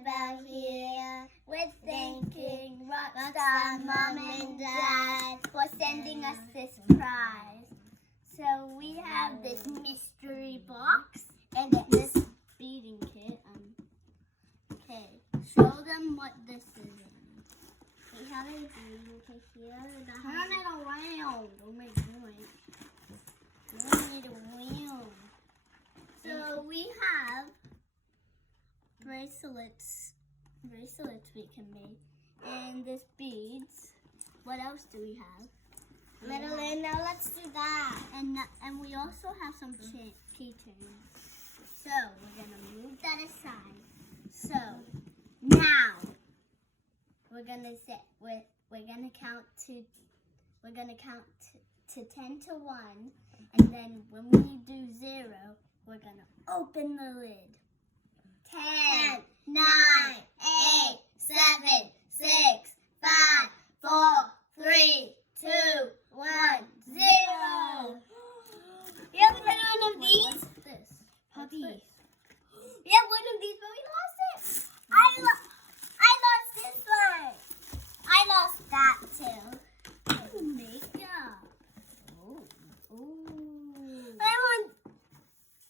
Annabelle here. We're thanking Rockstar Mom and Dad for sending us this prize. So we have this mystery box and this speeding kit. Okay, show them what this is in. We have a speeding kit here. Turn it around. Don't make noise. Turn it around. So we have bracelets we can make, and this beads. What else do we have? Madeline, now let's do that. And we also have some keychains. So we're gonna move that aside. So now we're gonna count to 10 to 1, and then when we do 0, we're gonna open the lid. 10, 9, 8, 7, 6, 5, 4, 3, 2, 1, 0. You have one of these? What's this? Puppies. We have one of these, but we lost it. I lost this one. I lost that too. Makeup. Ooh.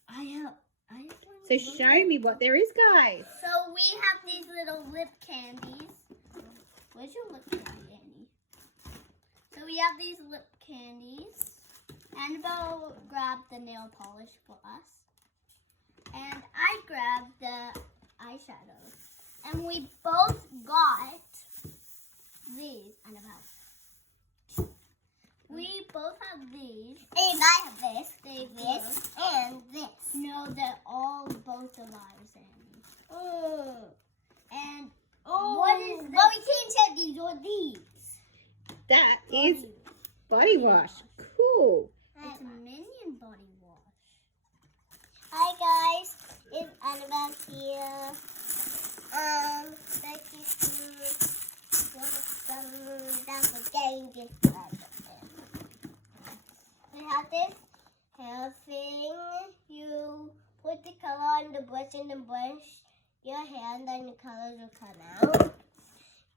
I have So show me what there is, guys. So we have these little lip candies. Where's your lip candy, Annie? So we have these lip candies. Annabelle grabbed the nail polish for us. And I grabbed the eyeshadow. And we both got these. Annabelle. We both have these. And I have this, this, and this. No, they're all both of ours, Annie. Oh. And What is this? Well, we can't have these or these. That is body wash. Cool. it's a minion body wash. Hi guys, it's Annabelle here. Thank you for getting this present. We have this hair thing. You put the color on the brush and then brush your hair, and then the colors will come out.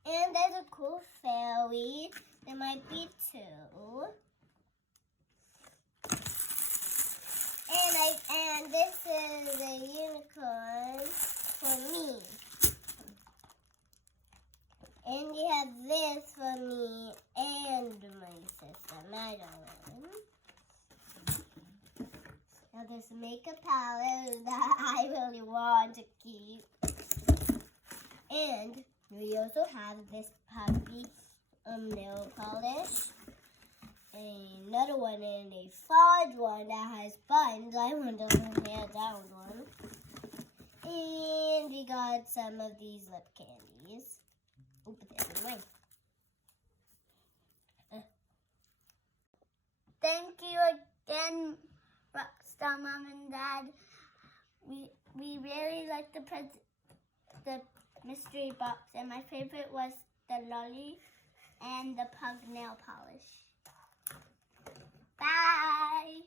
And there's a cool fairy. There might be 2. And this is a unicorn for me. And you have this for me and my sister, Madeline. Now this makeup palette that I really want to keep. And we also have this puppy nail polish. Another one and a fudge one that has buttons. I want to nail down one. And we got some of these lip candies. Oh, but they're away. Thank you again, Rockstar Mom and Dad. We really liked the mystery box, and my favorite was the lolly and the pug nail polish. Bye.